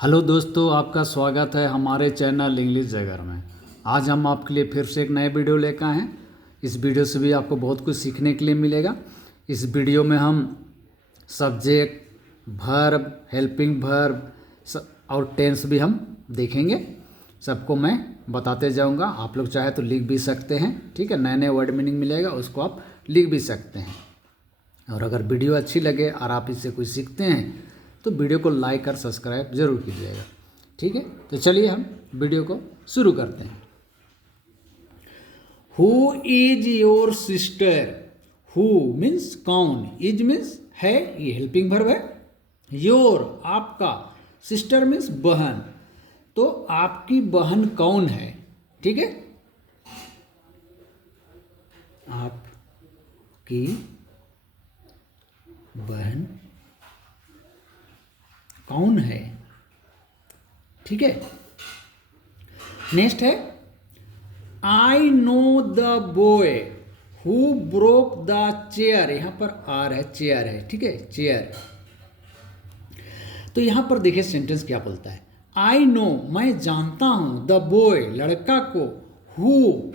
Hello दोस्तों, आपका स्वागत है हमारे चैनल इंग्लिश जगह में। आज हम आपके लिए फिर से एक नए वीडियो लेकर आए हैं। इस वीडियो से भी आपको बहुत कुछ सीखने के लिए मिलेगा। इस वीडियो में हम सब्जेक्ट, वर्ब, हेल्पिंग वर्ब और टेंस भी हम देखेंगे। सबको मैं बताते जाऊंगा। आप लोग चाहे तो लिख भी सकते हैं, ठीक है। नए नए वर्ड मीनिंग मिलेगा, उसको आप लिख भी सकते हैं। और अगर वीडियो अच्छी लगे और आप इससे कुछ सीखते हैं तो वीडियो को लाइक और सब्सक्राइब जरूर कीजिएगा, ठीक है। तो चलिए हम वीडियो को शुरू करते हैं। Who is your sister? Who means कौन, इज मीन्स है, ये हेल्पिंग वर्ब है। योर आपका, सिस्टर मीन्स बहन, तो आपकी बहन कौन है, ठीक है। आपकी बहन कौन है, ठीक है। नेक्स्ट है I know the boy who broke the chair. यहां पर आर है, चेयर है, ठीक है, चेयर। तो यहां पर देखिए सेंटेंस क्या बोलता है। आई नो मैं जानता हूं, द बॉय लड़का को, हु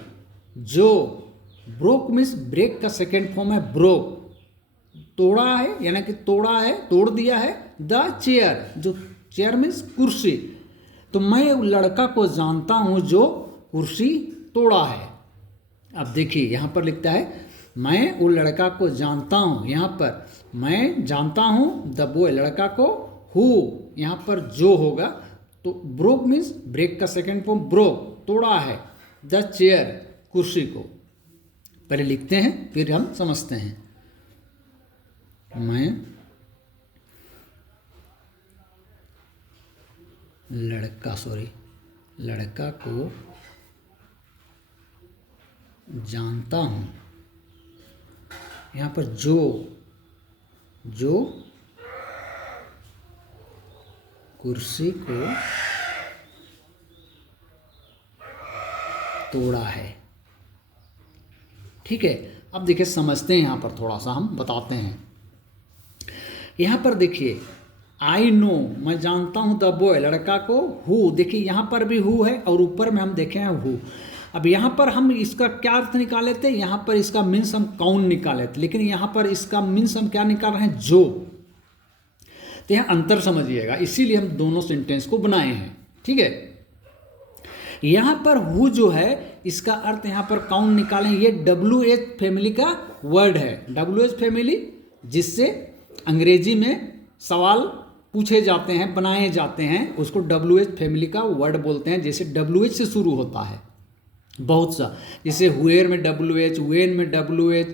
जो, ब्रोक मीन्स ब्रेक का सेकेंड फॉर्म है ब्रोक, तोड़ा है, यानी कि तोड़ा है, तोड़ दिया है। द चेयर, जो चेयर मीन्स कुर्सी, तो मैं उस लड़का को जानता हूं जो कुर्सी तोड़ा है। अब देखिए यहां पर लिखता है मैं उस लड़का को जानता हूं, यहां पर मैं जानता हूं द बॉय लड़का को, हु यहां पर जो होगा, तो ब्रोक मीन्स ब्रेक का सेकेंड फॉर्म ब्रोक, तोड़ा है, द चेयर कुर्सी को। पहले लिखते हैं फिर हम समझते हैं। मैं लड़का को जानता हूं, यहां पर जो कुर्सी को तोड़ा है, ठीक है। अब देखिए समझते हैं, यहां पर थोड़ा सा हम बताते हैं। यहां पर देखिए आई नो मैं जानता हूं द बॉय लड़का को, हु देखिए यहां पर भी हु है और ऊपर में हम देखे हैं हु। अब यहां पर हम इसका क्या अर्थ निकाले थे, यहां पर इसका मीन्स हम कौन निकाले थे, लेकिन यहां पर इसका मीन्स हम क्या निकाल रहे हैं, जो। तो यहां अंतर समझिएगा, इसीलिए हम दोनों सेंटेंस को बनाए हैं, ठीक है। यहां पर हु जो है इसका अर्थ यहां पर कौन निकालें, ये WH फैमिली का वर्ड है। WH फैमिली, जिससे अंग्रेजी में सवाल पूछे जाते हैं, बनाए जाते हैं, उसको WH फैमिली का वर्ड बोलते हैं। जैसे WH से शुरू होता है बहुत सा, जैसे हुएर में WH, वेन में WH,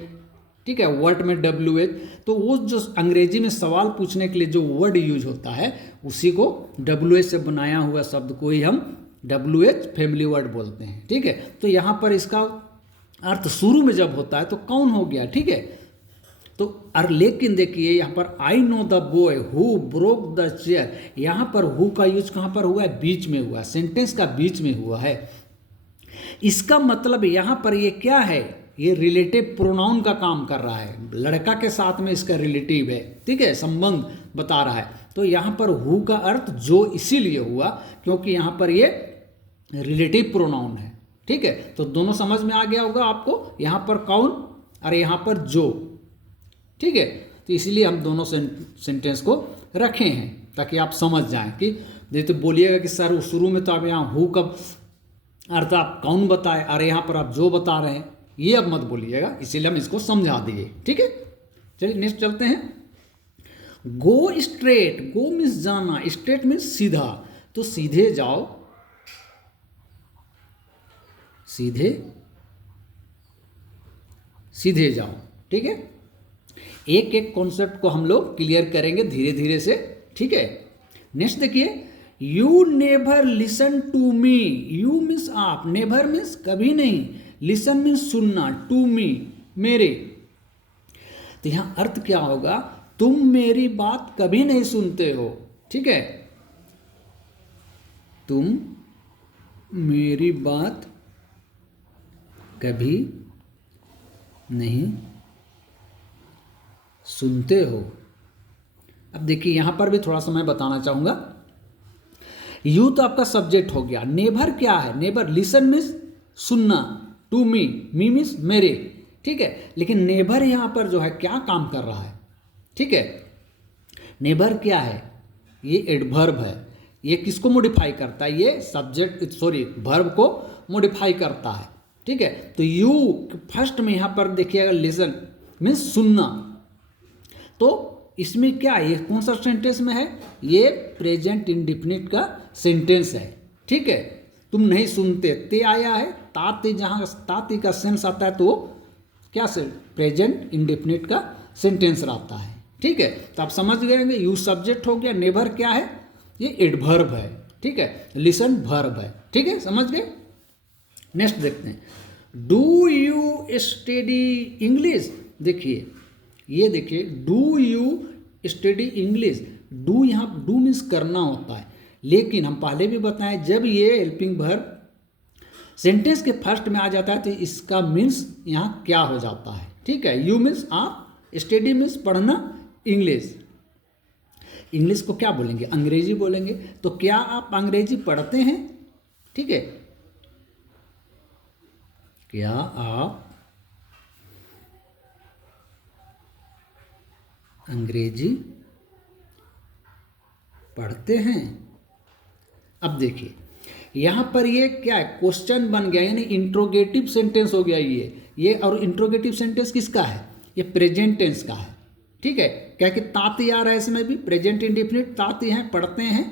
ठीक है, व्हाट में WH। तो वो जो अंग्रेजी में सवाल पूछने के लिए जो वर्ड यूज होता है उसी को WH से बनाया हुआ शब्द को ही हम WH फैमिली वर्ड बोलते हैं, ठीक है। तो यहाँ पर इसका अर्थ शुरू में जब होता है तो कौन हो गया, ठीक है। तो और लेकिन देखिए यहाँ पर I know the boy who broke the chair, यहाँ पर हु का यूज कहाँ पर हुआ है, बीच में हुआ, सेंटेंस का बीच में हुआ है। इसका मतलब यहाँ पर ये क्या है, ये रिलेटिव प्रोनाउन का काम कर रहा है, लड़का के साथ में इसका रिलेटिव है, ठीक है, संबंध बता रहा है। तो यहाँ पर हु का अर्थ जो इसीलिए हुआ क्योंकि यहाँ पर ये रिलेटिव प्रोनाउन है, ठीक है। तो दोनों समझ में आ गया होगा आपको, यहाँ पर कौन और यहाँ पर जो, ठीक है। तो इसीलिए हम दोनों सेंटेंस को रखे हैं ताकि आप समझ जाएं कि नहीं तो बोलिएगा कि सर शुरू में तो आप यहाँ हु का अर्थ आप कौन बताए और यहाँ पर आप जो बता रहे हैं, ये अब मत बोलिएगा, इसीलिए हम इसको समझा दिए, ठीक है। चलिए नेक्स्ट चलते हैं। गो स्ट्रेट, गो मीन्स जाना, स्ट्रेट मीन्स सीधा, तो सीधे जाओ, सीधे जाओ, ठीक है। एक एक कॉन्सेप्ट को हम लोग क्लियर करेंगे धीरे धीरे से, ठीक है। नेक्स्ट देखिए, you never listen to me, you means आप, नेवर मीन्स कभी नहीं, लिसन मीन्स सुनना, टू मी मेरे। तो यहां अर्थ क्या होगा, तुम मेरी बात कभी नहीं सुनते हो, ठीक है। तुम मेरी बात कभी नहीं सुनते हो। अब देखिए यहां पर भी थोड़ा सा मैं बताना चाहूंगा। यू तो आपका सब्जेक्ट हो गया। नेबर क्या है? नेबर लिसन मीन्स सुनना, टू मी, मी मीन्स मेरे, ठीक है। लेकिन नेबर यहाँ पर जो है क्या काम कर रहा है, ठीक है। नेबर क्या है? ये एडवर्ब है। ये किसको मॉडिफाई करता है? ये सब्जेक्ट सॉरी वर्ब को मॉडिफाई करता है, ठीक है। तो यू फर्स्ट में यहाँ पर देखिएगा लिसन मीन्स सुनना, तो इसमें क्या है? ये कौन सा सेंटेंस में है? ये प्रेजेंट इंडिफिनिट का सेंटेंस है, ठीक है। तुम नहीं सुनते, ते आया है, ताते, जहाँ ताते का सेंस आता है तो वो क्या से प्रेजेंट इंडिफिनिट का सेंटेंस रहता है, ठीक है। तो आप समझ गए, यू सब्जेक्ट हो गया, नेबर क्या है? ये एडवर्ब है, ठीक है। लिसन वर्ब है, ठीक है, समझ गए। नेक्स्ट देखते हैं, डू यू स्टडी इंग्लिश। देखिए, ये देखिए, do you study English. Do यहाँ डू मीन्स करना होता है, लेकिन हम पहले भी बताएं जब ये हेल्पिंग वर्ब सेंटेंस के फर्स्ट में आ जाता है तो इसका मीन्स यहाँ क्या हो जाता है, ठीक है। यू मीन्स आप, स्टडी मीन्स पढ़ना, इंग्लिश, इंग्लिश को क्या बोलेंगे? अंग्रेजी बोलेंगे। तो क्या आप अंग्रेजी पढ़ते हैं? ठीक है, क्या आप अंग्रेजी पढ़ते हैं? अब देखिए, यहाँ पर ये क्या है? क्वेश्चन बन गया, यानी इंट्रोगेटिव सेंटेंस हो गया ये। और इंट्रोगेटिव सेंटेंस किसका है? ये प्रेजेंट टेंस का है, ठीक है। क्या कि ताती आ रहा है इसमें भी, प्रेजेंट इंडिफिनिट ताती हैं, पढ़ते हैं,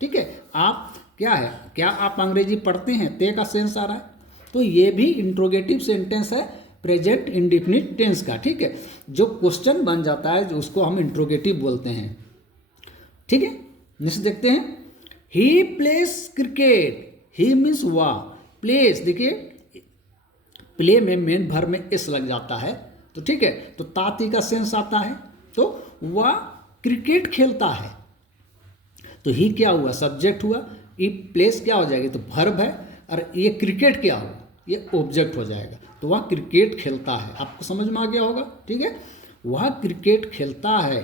ठीक है। आप क्या है? क्या आप अंग्रेजी पढ़ते हैं? ते का सेंस आ रहा है, तो ये भी इंट्रोगेटिव सेंटेंस है प्रेजेंट इंडिफिनिट टेंस का, ठीक है। जो क्वेश्चन बन जाता है जो उसको हम इंट्रोगेटिव बोलते हैं, ठीक है। नेक्स्ट देखते हैं, ही प्लेस क्रिकेट। ही मीन्स वह, प्लेस देखिए प्ले में मेन वर्ब में एस लग जाता है, तो ठीक है, तो ताती का सेंस आता है, तो वह क्रिकेट खेलता है। तो ही क्या हुआ? सब्जेक्ट हुआ। ये प्लेस क्या हो जाएगी? तो वर्ब है। और ये क्रिकेट क्या हुआ? ये ऑब्जेक्ट हो जाएगा। तो वह क्रिकेट खेलता है, आपको समझ में आ गया होगा, ठीक है। वह क्रिकेट खेलता है,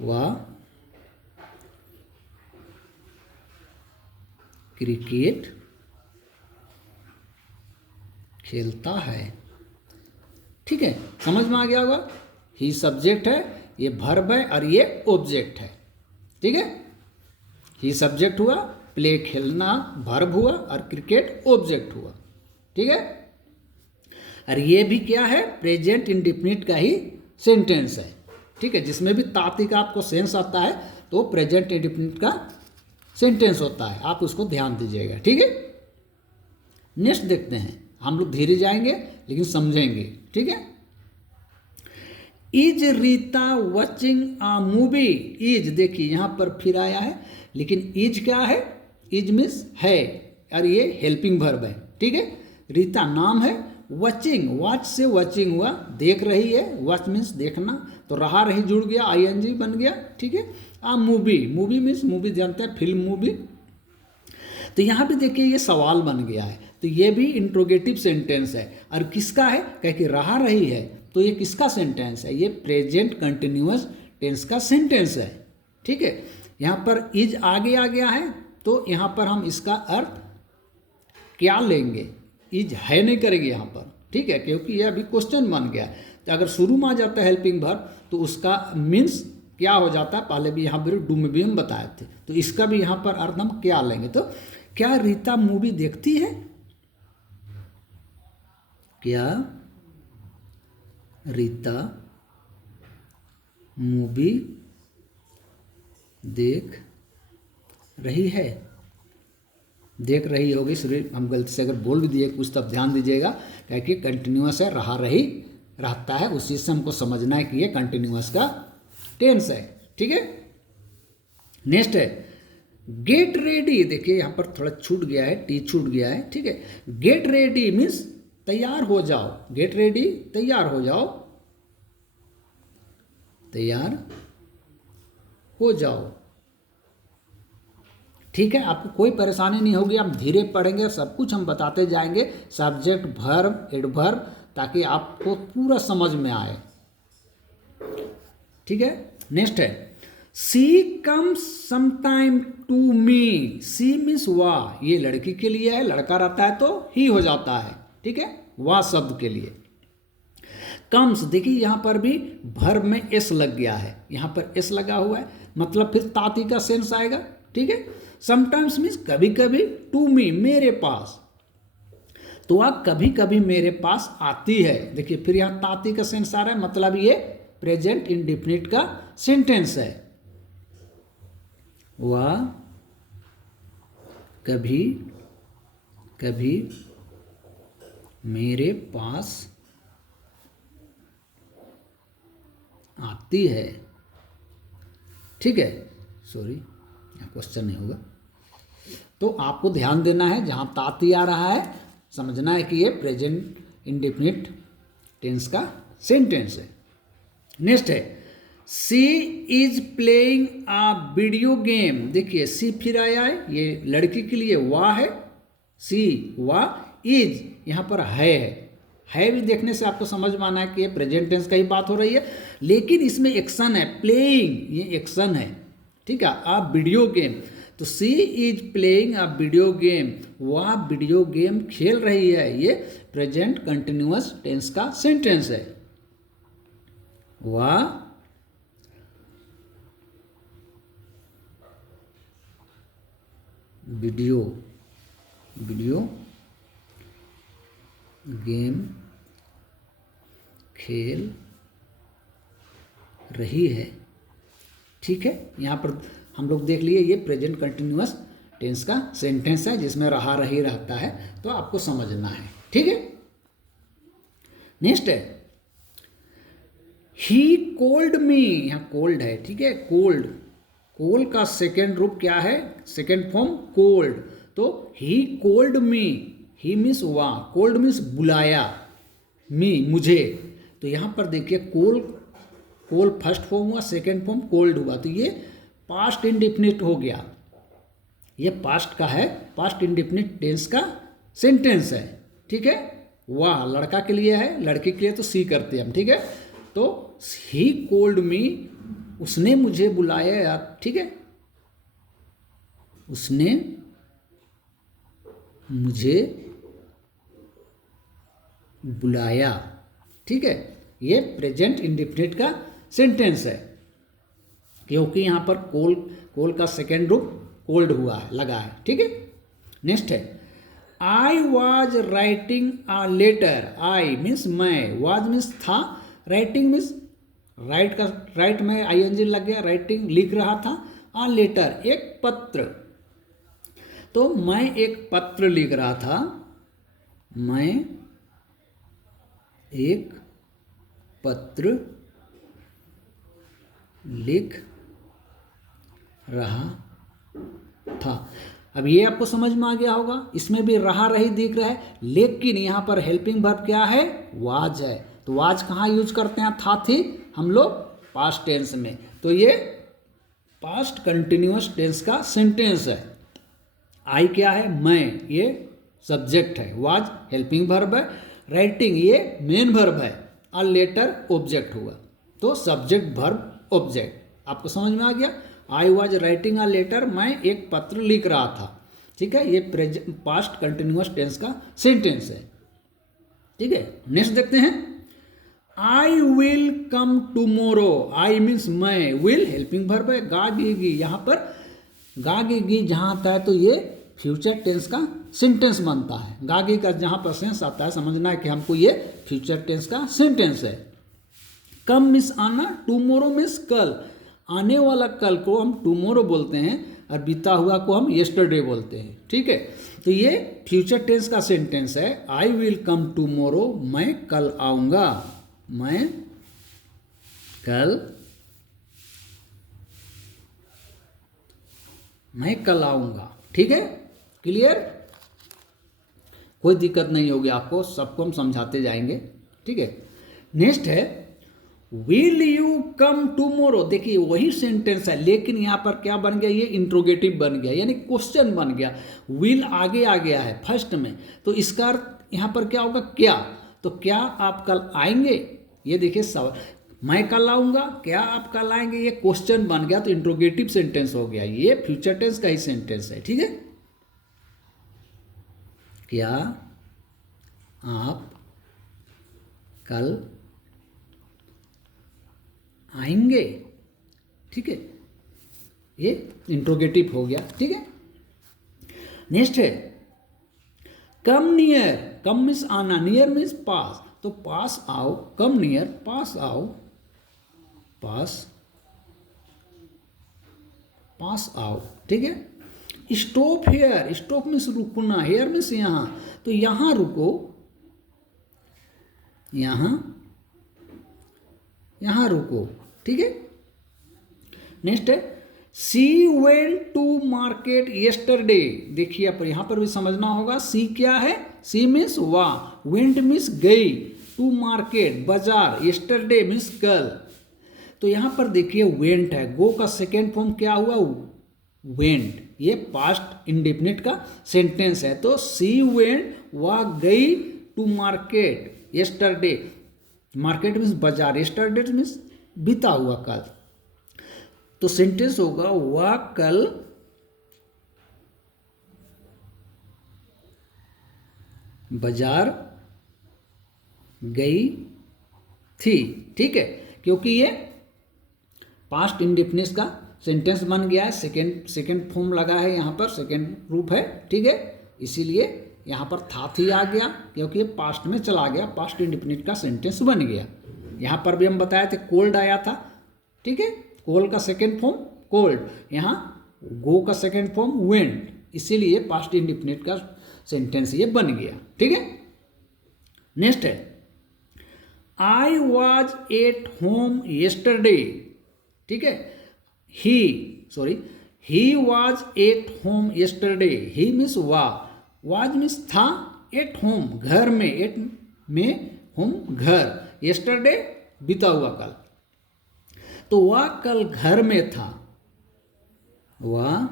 वह क्रिकेट खेलता है, ठीक है, समझ में आ गया होगा। ही सब्जेक्ट है, ये वर्ब है, और ये ऑब्जेक्ट है, ठीक है। ही सब्जेक्ट हुआ, प्ले खेलना वर्ब हुआ, और क्रिकेट ऑब्जेक्ट हुआ, ठीक है। और ये भी क्या है? प्रेजेंट इंडिफिनिट का ही सेंटेंस है, ठीक है। जिसमें भी ताती का आपको सेंस आता है तो प्रेजेंट इंडिफिनिट का सेंटेंस होता है, आप उसको ध्यान दीजिएगा, ठीक है। नेक्स्ट देखते हैं, हम लोग धीरे जाएंगे लेकिन समझेंगे, ठीक है। Is Rita watching a movie. Is देखिए यहाँ पर फिर आया है, लेकिन इज क्या है? इज मीन्स है, और ये हेल्पिंग वर्ब है, ठीक है। रीता नाम है, वॉचिंग, वॉच से वॉचिंग हुआ, देख रही है, वॉच मीन्स देखना, तो रहा रही जुड़ गया, आईएनजी बन गया, ठीक है। मूवी, मूवी मीन्स मूवी जानते हैं, फिल्म मूवी। तो यहाँ पे देखिए ये सवाल बन गया है, तो ये भी इंट्रोगेटिव सेंटेंस है। और किसका है? कह कि रहा रही है, तो ये किसका सेंटेंस है? ये प्रेजेंट कंटिन्यूअस टेंस का सेंटेंस है, ठीक है। यहाँ पर इज आगे आ गया है, तो यहाँ पर हम इसका अर्थ क्या लेंगे? इज है नहीं करेंगे यहाँ पर, ठीक है, क्योंकि ये अभी क्वेश्चन बन गया है। तो अगर शुरू में आ जाता है हेल्पिंग वर्ब तो उसका मीन्स क्या हो जाता है? पहले भी यहाँ पर डू में भी हम बताए थे, तो इसका भी यहाँ पर अर्थ हम क्या लेंगे? तो क्या रीता मूवी देखती है? क्या रीता मूवी देख रही है? देख रही होगी, सिर्फ हम गलती से अगर बोल भी दिए कुछ तब ध्यान दीजिएगा, क्योंकि कंटिन्यूअस है, रहा रही रहता है, उसी से हमको समझना है कि ये कंटिन्यूअस का टेंस है, ठीक है। नेक्स्ट है गेट रेडी। देखिए यहाँ पर थोड़ा छूट गया है, टी छूट गया है, ठीक है। गेट रेडी मीन्स तैयार हो जाओ, गेट रेडी तैयार हो जाओ, तैयार हो जाओ, ठीक है। आपको कोई परेशानी नहीं होगी, आप धीरे पढ़ेंगे, सब कुछ हम बताते जाएंगे, सब्जेक्ट वर्ब एडवर्ब, ताकि आपको पूरा समझ में आए, ठीक है। नेक्स्ट है she comes sometime to me, she means वाह, ये लड़की के लिए है, लड़का रहता है तो ही हो जाता है, ठीक है, वाह शब्द के लिए। कम्स, देखिए यहाँ पर भी वर्ब में एस लग गया है, यहाँ पर एस लगा हुआ है, मतलब फिर ताती का सेंस आएगा, ठीक है। समटाइम्स मीन्स कभी कभी, टू मी मेरे पास, तो वह कभी कभी मेरे पास आती है, देखिए फिर यहाँ ताती का सेंस आ रहा है, मतलब ये प्रेजेंट इंडेफिनिट का सेंटेंस है। वह कभी कभी मेरे पास आती है, ठीक है, सॉरी क्वेश्चन नहीं होगा, तो आपको ध्यान देना है जहां ताती आ रहा है समझना है कि ये प्रेजेंट इंडेफिनिट टेंस का सेंटेंस है। नेक्स्ट है she is playing a video game, देखिए सी फिर आया है, ये लड़की के लिए वाह है, सी वाह, इज यहाँ पर है भी देखने से आपको समझ में आना है कि ये प्रेजेंट टेंस का ही बात हो रही है, लेकिन इसमें एक्शन है, प्लेइंग ये एक्शन है, ठीक है। अ वीडियो गेम, तो she is playing a video game, वह वीडियो गेम खेल रही है, ये प्रेजेंट कंटिन्यूअस टेंस का सेंटेंस है। वह वीडियो गेम खेल रही है, ठीक है। यहाँ पर हम लोग देख लिए ये प्रेजेंट कंटिन्यूअस टेंस का सेंटेंस है जिसमें रहा रही रहता है, तो आपको समझना है, ठीक है। नेक्स्ट है ही कोल्ड मी, यहाँ कोल्ड है, ठीक है, कोल्ड का सेकेंड रूप क्या है, सेकेंड फॉर्म कोल्ड, तो ही कोल्ड मी, ही मीन्स वाह, कोल्ड मीन्स बुलाया, मी मुझे, तो यहाँ पर देखिए कोल फर्स्ट फॉर्म हुआ, सेकेंड फॉर्म कोल्ड हुआ, तो ये पास्ट इंडेफिनिट हो गया, ये पास्ट का है, पास्ट इंडेफिनिट टेंस का सेंटेंस है, ठीक है। वाह लड़का के लिए है, लड़की के लिए तो सी करते हैं हम, ठीक है, तो ही कोल्ड मी, उसने मुझे बुलाया यार, ठीक है, उसने मुझे बुलाया, ठीक है, ये प्रेजेंट इंडेफिनिट का सेंटेंस है, क्योंकि यहां पर कोल का सेकेंड रूप कोल्ड हुआ है, लगा है, ठीक है। नेक्स्ट है I was writing a letter, I means मैं, वॉज मीन्स था, राइटिंग मीन्स राइट में आईएनजी लग गया, राइटिंग लिख रहा था, अ लेटर एक पत्र, तो मैं एक पत्र लिख रहा था, मैं एक पत्र लिख रहा था। अब ये आपको समझ में आ गया होगा, इसमें भी रहा रही दिख रहा है, लेकिन यहाँ पर हेल्पिंग वर्ब क्या है, वाज है, तो वाज कहाँ यूज करते हैं, था थी हम लोग पास्ट टेंस में, तो ये पास्ट कंटिन्यूअस टेंस का सेंटेंस है। आई क्या है, मैं, ये सब्जेक्ट है, वाज हेल्पिंग वर्ब है, राइटिंग ये मेन वर्ब है, और लेटर ऑब्जेक्ट हुआ, तो सब्जेक्ट वर्ब ऑब्जेक्ट, आपको समझ में आ गया। I was writing a letter, मैं एक पत्र लिख रहा था, ठीक है, ये पास्ट कंटिन्यूअस टेंस का सेंटेंस है, ठीक है। नेक्स्ट देखते हैं I will come tomorrow, I means मैं, विल हेल्पिंग वर्ब है, गागेगी, यहाँ पर गागेगी जहाँ आता है तो ये फ्यूचर टेंस का सेंटेंस बनता है, गागे का जहाँ पर सेंस आता है समझना है कि हमको ये फ्यूचर टेंस का सेंटेंस है। कम मीन्स आना, टूमोरो मीन्स कल, आने वाला कल को हम टूमोरो बोलते हैं और बीता हुआ को हम येस्टरडे बोलते हैं, ठीक है, तो ये फ्यूचर टेंस का सेंटेंस है। आई विल कम टूमोरो, मैं कल आऊँगा, मैं कल आऊँगा, ठीक है, क्लियर, कोई दिक्कत नहीं होगी आपको, सबको हम समझाते जाएंगे, ठीक है। नेक्स्ट है विल यू कम टूमोरो, देखिए वही सेंटेंस है, लेकिन यहाँ पर क्या बन गया, ये इंट्रोगेटिव बन गया, यानी क्वेश्चन बन गया, विल आगे आ गया है फर्स्ट में, तो इसका यहाँ पर क्या होगा, क्या, तो क्या आप कल आएंगे, ये देखिए मैं कल आऊँगा, क्या आप कल आएंगे, ये क्वेश्चन बन गया तो इंट्रोगेटिव सेंटेंस हो गया, ये फ्यूचर टेंस का ही सेंटेंस है। ठीक है, क्या आप कल आएंगे। ठीक है, ये इंट्रोगेटिव हो गया। ठीक है, नेक्स्ट है कम नियर। कम मीन्स आना, नियर मीन्स पास, तो पास आओ, कम नियर, पास आओ, पास आओ। ठीक है, स्टॉप हेयर, स्टॉप मीन्स रुकना, हेयर मीन्स यहाँ, तो यहाँ रुको, यहाँ रुको। ठीक है, नेक्स्ट है she went to market yesterday. देखिए आप यहाँ पर भी समझना होगा, सी क्या है, सी मीन्स वाह, वेंट मीन्स गई, टू मार्केट बाजार, येस्टरडे मीन्स कल। तो यहाँ पर देखिए वेंट है, गो का सेकेंड फॉर्म क्या हुआ, वेंट, ये पास्ट इंडेफिनिट का सेंटेंस है। तो सी वेंट, वह गई, to market yesterday, market means बाजार, येस्टरडे मीन्स बीता हुआ कल, तो सेंटेंस होगा वह कल बाजार गई थी। ठीक है, क्योंकि ये पास्ट इंडेफिनिट का सेंटेंस बन गया है, सेकेंड फॉर्म लगा है यहाँ पर, सेकेंड रूप है। ठीक है, इसीलिए यहाँ पर था थी आ गया, क्योंकि ये पास्ट में चला गया, पास्ट इंडेफिनिट का सेंटेंस बन गया। यहाँ पर भी हम बताए थे कोल्ड आया था। ठीक है, कोल्ड का सेकेंड फॉर्म कोल्ड, यहाँ गो का सेकेंड फॉर्म वेंट, इसीलिए पास्ट इंडेफिनिट का सेंटेंस ये बन गया। ठीक है, नेक्स्ट है I was at home yesterday. ठीक है, he was at home yesterday, he means was means था, एट होम घर में, एट में होम घर, येस्टरडे बीता हुआ कल, तो वह कल घर में था, वह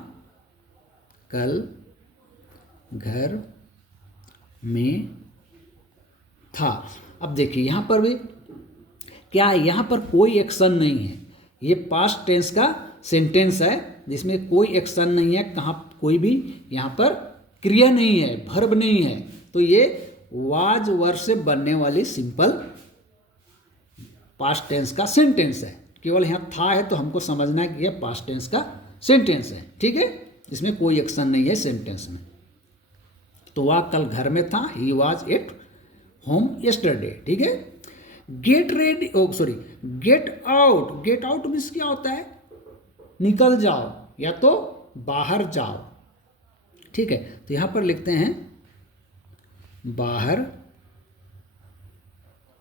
कल घर में था। अब देखिए यहाँ पर भी क्या है, यहाँ पर कोई एक्शन नहीं है, ये पास्ट टेंस का सेंटेंस है जिसमें कोई एक्शन नहीं है, कहाँ कोई भी यहाँ पर क्रिया नहीं है, वर्ब नहीं है, तो ये वाज वर्ब से बनने वाली सिंपल पास्ट टेंस का सेंटेंस है। केवल यहाँ था है तो हमको समझना है कि यह पास्ट टेंस का सेंटेंस है। ठीक है, इसमें कोई एक्शन नहीं है सेंटेंस में। तो वह कल घर में था, he was at home yesterday. ठीक है, get ready, get out, get out means क्या होता है, निकल जाओ या तो बाहर जाओ। ठीक है, तो यहाँ पर लिखते हैं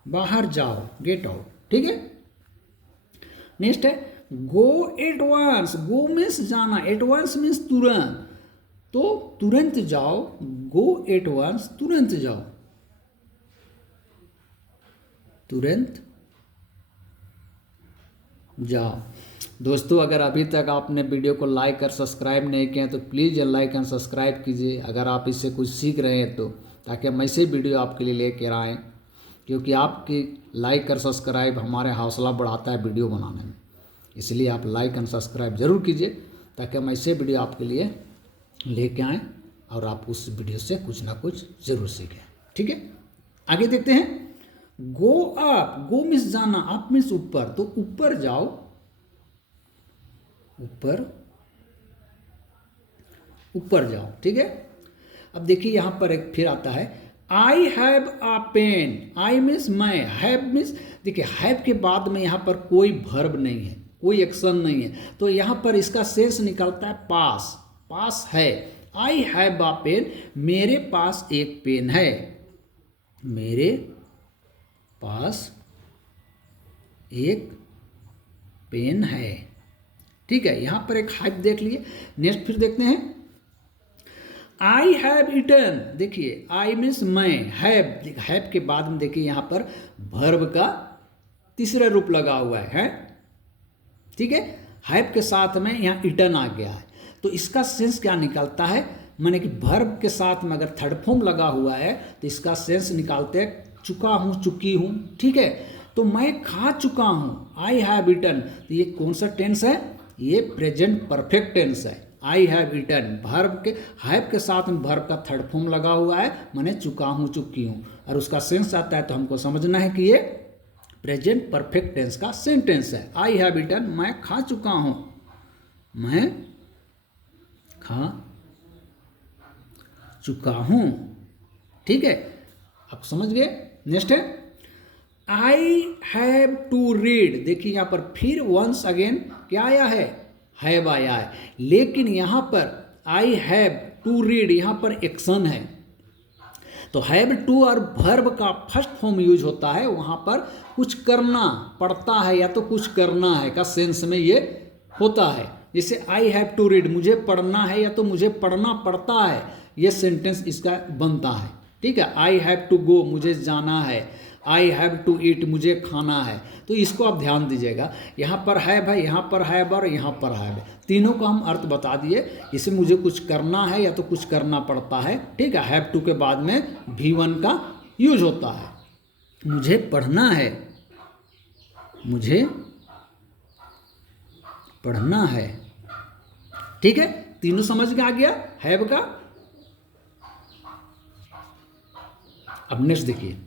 बाहर जाओ, गेट आउट। ठीक है, नेक्स्ट है go at once, go means जाना, एट वंस मीन्स तुरंत, तो तुरंत जाओ, गो एट वंस तुरंत जाओ, तुरंत जाओ। दोस्तों अगर अभी तक आपने वीडियो को लाइक और सब्सक्राइब नहीं किए तो प्लीज़ लाइक एंड सब्सक्राइब कीजिए, अगर आप इससे कुछ सीख रहे हैं तो, ताकि हम ऐसे वीडियो आपके लिए लेकर आएँ, क्योंकि आपकी लाइक और सब्सक्राइब हमारे हौसला बढ़ाता है वीडियो बनाने में। इसलिए आप लाइक एंड सब्सक्राइब जरूर कीजिए ताकि हम ऐसे वीडियो आपके लिए लेके आएँ और आप उस वीडियो से कुछ ना कुछ ज़रूर सीखें। ठीक है, आगे देखते हैं गो अप, गो मीन्स जाना, अप मीन्स ऊपर, तो ऊपर जाओ, ऊपर जाओ। ठीक है, अब देखिए यहाँ पर एक फिर आता है I have a pen, I means मैं, हैव मीन्स, देखिए हैव के बाद में यहाँ पर कोई वर्ब नहीं है, कोई एक्शन नहीं है, तो यहाँ पर इसका सेंस निकलता है पास है। आई हैव अ पेन, मेरे पास एक पेन है, मेरे पास एक पेन है। ठीक है, यहाँ पर एक हैव देख लिए। नेक्स्ट फिर देखते हैं आई हैव इटन, देखिए आई मीन्स मैं, हैव के बाद में देखिए यहाँ पर वर्ब का तीसरा रूप लगा हुआ है। ठीक है, हैव के साथ में यहाँ इटन आ गया है, तो इसका सेंस क्या निकलता है, माने कि वर्ब के साथ में अगर थर्ड फॉर्म लगा हुआ है तो इसका सेंस निकालते हैं चुका हूँ, चुकी हूँ। ठीक है, तो मैं खा चुका हूँ, आई हैव ईटन। तो ये कौन सा टेंस है? ये प्रेजेंट परफेक्ट टेंस है। आई हैव ईटन, वर्ब के हैव के साथ में वर्ब का थर्ड फॉर्म लगा हुआ है, मैंने चुका हूँ, चुकी हूँ, और उसका सेंस आता है तो हमको समझना है कि ये प्रेजेंट परफेक्ट टेंस का सेंटेंस है। आई हैव ईटन, मैं खा चुका हूँ, मैं खा चुका हूँ। ठीक है, आप समझ गए। नेक्स्ट है आई हैव टू रीड। देखिए यहाँ पर फिर वंस अगेन क्या आया है? हैव आया है, लेकिन यहाँ पर आई हैव टू रीड, यहाँ पर एक्शन है, तो हैव टू और वर्ब का फर्स्ट फॉर्म यूज होता है, वहाँ पर कुछ करना पड़ता है या तो कुछ करना है का सेंस में ये होता है। जैसे आई हैव टू रीड, मुझे पढ़ना है या तो मुझे पढ़ना पड़ता है, ये सेंटेंस इसका बनता है। ठीक है, आई हैव टू गो, मुझे जाना है, आई हैव टू ईट, मुझे खाना है। तो इसको आप ध्यान दीजिएगा, यहाँ पर हैव है, यहाँ पर हैव और यहाँ पर हैव है, तीनों का हम अर्थ बता दिए। इसे मुझे कुछ करना है या तो कुछ करना पड़ता है। ठीक है, हैव टू के बाद में V1 का यूज होता है। मुझे पढ़ना है, मुझे पढ़ना है। ठीक है, तीनों समझ में आ गया हैव का। अब नेक्स्ट देखिए,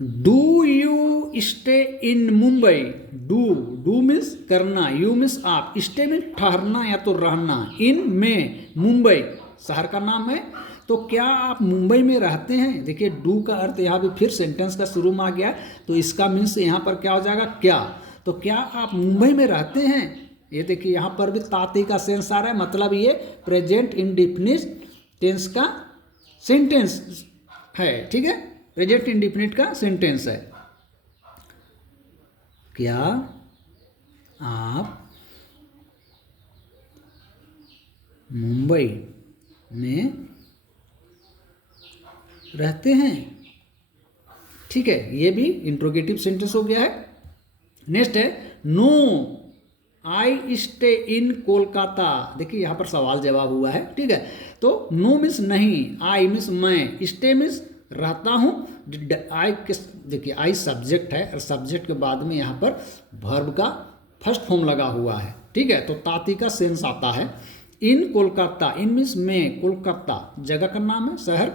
do you stay in Mumbai. Do means करना, यू मीन्स आप, स्टे मीन्स ठहरना या तो रहना, इन में मुंबई शहर का नाम है। तो क्या आप मुंबई में रहते हैं? देखिए डू का अर्थ यहाँ भी फिर सेंटेंस का शुरू में आ गया, तो इसका मीन्स यहाँ पर क्या हो जाएगा? क्या। तो क्या आप मुंबई में रहते हैं? ये देखिए यहाँ पर भी ताती का सेंस आ रहा है, मतलब ये प्रेजेंट इंडिफिनिट टेंस का सेंटेंस है। ठीक है, प्रेजेंट इंडिफिनिट का सेंटेंस है। क्या आप मुंबई में रहते हैं? ठीक है, ये भी इंट्रोगेटिव सेंटेंस हो गया है। नेक्स्ट है no I stay in Kolkata. देखिए यहाँ पर सवाल जवाब हुआ है। ठीक है, तो नो मीन्स नहीं, आई मीन्स मैं, स्टे मीन्स रहता हूँ। आई किस, देखिए आई सब्जेक्ट है और सब्जेक्ट के बाद में यहाँ पर वर्ब का फर्स्ट फॉर्म लगा हुआ है। ठीक है, तो ताती का सेंस आता है। इन कोलकाता, इन मीन्स में, कोलकाता जगह का नाम है, शहर,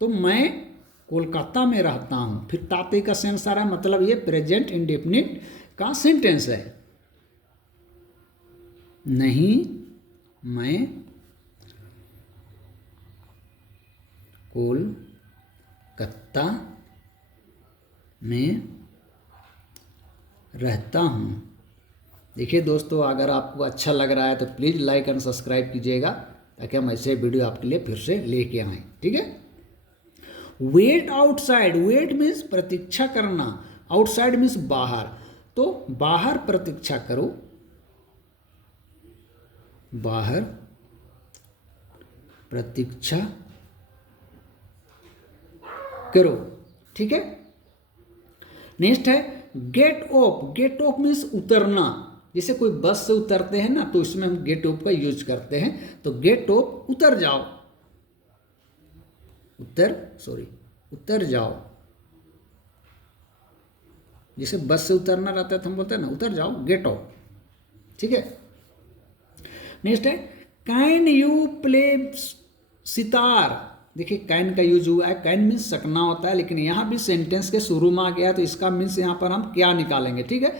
तो मैं कोलकाता में रहता हूँ। फिर ताती का सेंस आ रहा है, मतलब ये प्रेजेंट इंडेफिनिट का सेंटेंस है। नहीं, मैं कोलकाता में रहता हूँ। देखिए दोस्तों, अगर आपको अच्छा लग रहा है तो प्लीज़ लाइक एंड सब्सक्राइब कीजिएगा, ताकि हम ऐसे वीडियो आपके लिए फिर से लेके आएँ। ठीक है, वेट आउटसाइड, वेट मीन्स प्रतीक्षा करना, आउटसाइड मीन्स बाहर, तो बाहर प्रतीक्षा करो, बाहर प्रतीक्षा करो। ठीक है, नेक्स्ट है get off. Get off means उतरना, जैसे कोई बस से उतरते हैं ना, तो इसमें हम गेट ऑफ का यूज करते हैं। तो गेट ऑफ, उतर जाओ, उतर जाओ। जैसे बस से उतरना रहता है तो हम बोलते हैं ना उतर जाओ, गेट ऑफ। ठीक है, नेक्स्ट है कैन यू प्ले सितार। देखिए कैन का यूज हुआ है, कैन मीन्स सकना होता है, लेकिन यहाँ भी सेंटेंस के शुरू में आ गया, तो इसका मीन्स यहाँ पर हम क्या निकालेंगे। ठीक है,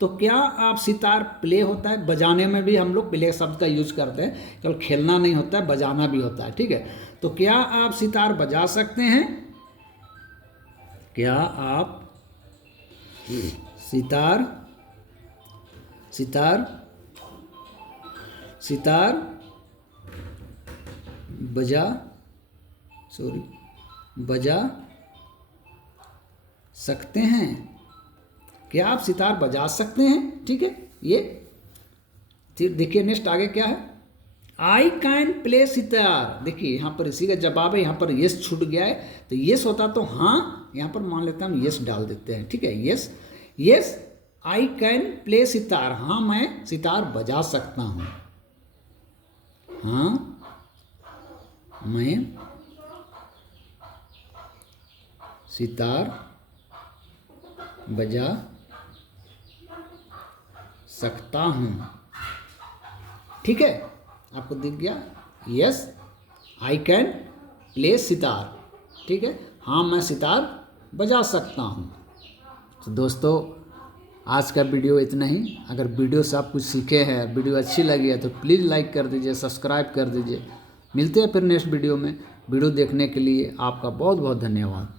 तो क्या आप सितार, प्ले होता है, बजाने में भी हम लोग प्ले शब्द का यूज करते हैं, केवल खेलना नहीं होता है, बजाना भी होता है। ठीक है, तो क्या आप सितार बजा सकते हैं? क्या आप सितार बजा सकते हैं? क्या आप सितार बजा सकते हैं? ठीक है, ये देखिए नेक्स्ट आगे क्या है, आई कैन प्ले सितार। देखिए यहाँ पर इसी का जवाब है, यहाँ पर यस छूट गया है, तो यस होता तो हाँ, यहाँ पर मान लेते हैं हम यस डाल देते हैं। ठीक है, yes I can play sitar, हाँ मैं सितार बजा सकता हूँ, हाँ मैं सितार बजा सकता हूँ। ठीक है, आपको दिख गया? Yes I can play sitar. ठीक है, हाँ मैं सितार बजा सकता हूँ। तो दोस्तों आज का वीडियो इतना ही। अगर वीडियो से आप कुछ सीखे हैं, वीडियो अच्छी लगी है तो प्लीज़ लाइक कर दीजिए, सब्सक्राइब कर दीजिए। मिलते हैं फिर नेक्स्ट वीडियो में। वीडियो देखने के लिए आपका बहुत बहुत धन्यवाद।